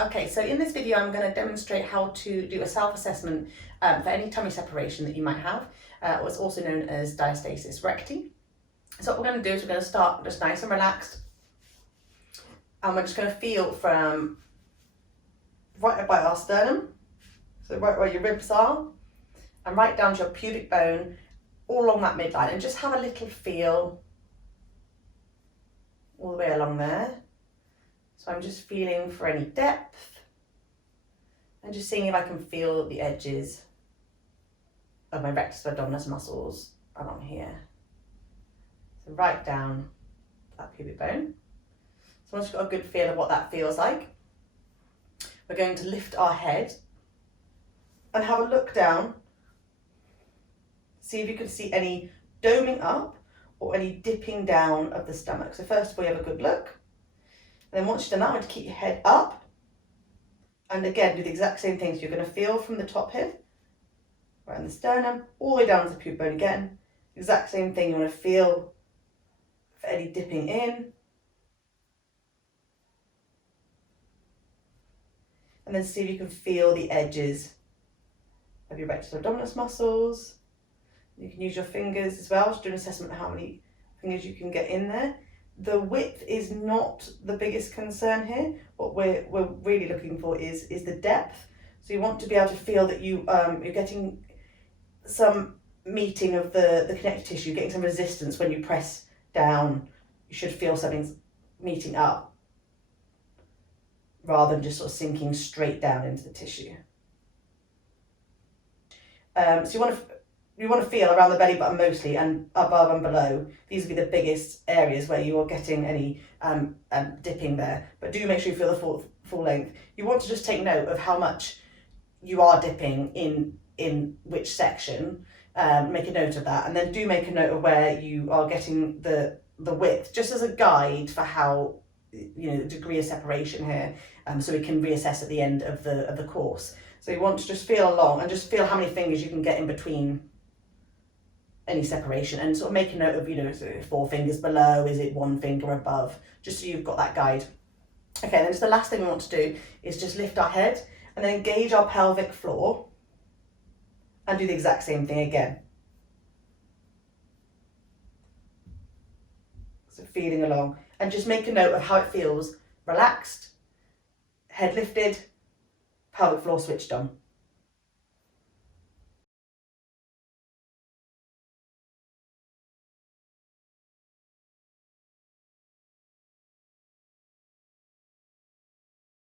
Okay, so in this video I'm going to demonstrate how to do a self-assessment for any tummy separation that you might have, what's also known as diastasis recti. So what we're going to do is we're going to start just nice and relaxed, and we're just going to feel from right about our sternum, so right where your ribs are, and right down to your pubic bone, all along that midline, and just have a little feel all the way along there. So I'm just feeling for any depth and just seeing if I can feel the edges of my rectus abdominis muscles along here. So right down that pubic bone. So once you've got a good feel of what that feels like, we're going to lift our head and have a look down. See if you can see any doming up or any dipping down of the stomach. So first of all, you have a good look. And then once you've done that, I want to keep your head up. And again, do the exact same thing. So you're going to feel from the top here, right in the sternum, all the way down to the pubic bone again. Exact same thing. You want to feel for any dipping in. And then see if you can feel the edges of your rectus abdominis muscles. You can use your fingers as well to do an assessment of how many fingers you can get in there. The width is not the biggest concern here. What we're really looking for is the depth. So you want to be able to feel that you're getting some meeting of the connective tissue, getting some resistance when you press down. You should feel something's meeting up rather than just sort of sinking straight down into the tissue. So you want to feel around the belly button mostly, and above and below. These will be the biggest areas where you are getting any dipping there. But do make sure you feel the full length. You want to just take note of how much you are dipping in which section. Make a note of that, and then do make a note of where you are getting the width, just as a guide for how, the degree of separation here, so we can reassess at the end of the course. So you want to just feel along and just feel how many fingers you can get in between any separation, and sort of make a note of, is it 4 fingers below, is it 1 finger above, just so you've got that guide. Okay, then just the last thing we want to do is just lift our head and then engage our pelvic floor and do the exact same thing again. So feeling along, and just make a note of how it feels. Relaxed, head lifted, pelvic floor switched on.